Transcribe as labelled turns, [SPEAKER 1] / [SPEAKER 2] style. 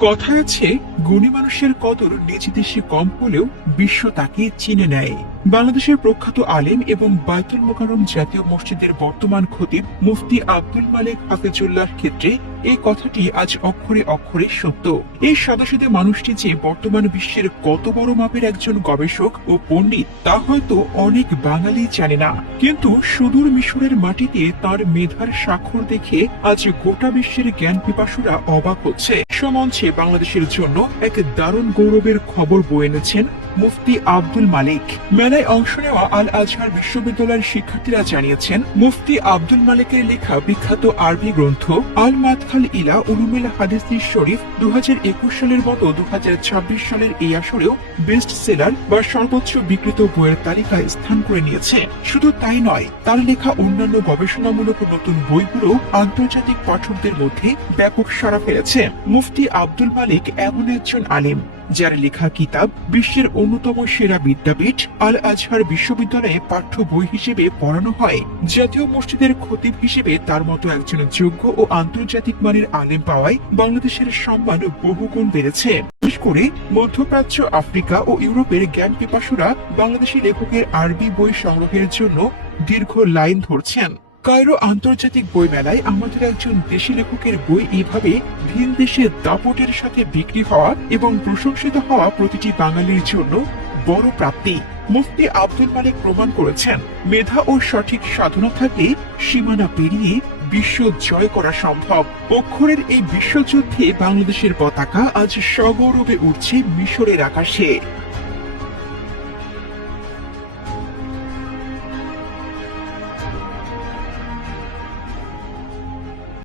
[SPEAKER 1] কথায় আছে গুণী মানুষের কদর নিজ দেশে কম হলেও বিশ্ব তাকে চিনে নেয়। বাংলাদেশের প্রখ্যাত আলেম এবং বাইতুল মোকারম জাতীয় মসজিদের বর্তমান খতিব মুফতি আব্দুল মালিক হাফিজুল্লাহর ক্ষেত্রে এই কথাটি আজ অক্ষরে অক্ষরে সত্য। এই সাদাসিধে মানুষটি যে বর্তমান বিশ্বের কত বড় মাপের একজন গবেষক ও পণ্ডিত, তা হয়তো অনেক বাঙালি জানে না। কিন্তু সুদূর মিশরের মাটিতে তার মেধার স্বাক্ষর দেখে আজ গোটা বিশ্বের জ্ঞান পিপাসুরা অবাক হচ্ছে। সমঞ্চে বাংলাদেশের জন্য এক দারুণ গৌরবের খবর বয়ে এনেছেন মুফতি আব্দুল মালিক। মেলায় অংশ নেওয়া আল আজহার বিশ্ববিদ্যালয়ের শিক্ষার্থীরা জানিয়েছেন, মুফতি আব্দুল মালিকের লেখা বিখ্যাত আরবি গ্রন্থ আল মাতখাল ইলা উলুমিল হাদিস শরীফ দু সালের মতো দু সালের এই আসরেও বেস্ট সেলার বা সর্বোচ্চ বিক্রিত বইয়ের তালিকায় স্থান করে নিয়েছে। শুধু তাই নয়, তার লেখা অন্যান্য গবেষণামূলক নতুন বইগুলো আন্তর্জাতিক পাঠকদের মধ্যে ব্যাপক সাড়া ফেলেছে। মুফতি আব্দুল মালিক এমন একজন আলিম। যার লেখা কিতাব বিশ্বের অন্যতম সেরা বিদ্যাপীঠ আল আজহার বিশ্ববিদ্যালয়ে পাঠ্য বই হিসেবে পড়ানো হয়। জাতীয় মসজিদের খতিব হিসেবে তার মতো একজন যোগ্য ও আন্তর্জাতিক মানের আলেম পাওয়ায় বাংলাদেশের সম্মান বহুগুণ বেড়েছে। বিশেষ করে মধ্যপ্রাচ্য, আফ্রিকা ও ইউরোপের জ্ঞান পিপাসুরা বাংলাদেশি লেখকের আরবি বই সংগ্রহের জন্য দীর্ঘ লাইন ধরছেন। কায়রো আন্তর্জাতিক বই মেলায় আমাদের একজন দেশি লেখকের বই এইভাবে ভিন দেশে দাপটের সাথে বিক্রি হওয়া এবং প্রশংসিত হওয়া প্রতিটি বাঙালির জন্য বড় প্রাপ্তি। মুফতি আব্দুল মালিক প্রমাণ করেছেন, মেধা ও সঠিক সাধনা থাকলে সীমানা পেরিয়ে বিশ্ব জয় করা সম্ভব। অক্ষরের এই বিশ্বযুদ্ধে বাংলাদেশের পতাকা আজ সগৌরবে উঠছে মিশরের আকাশে।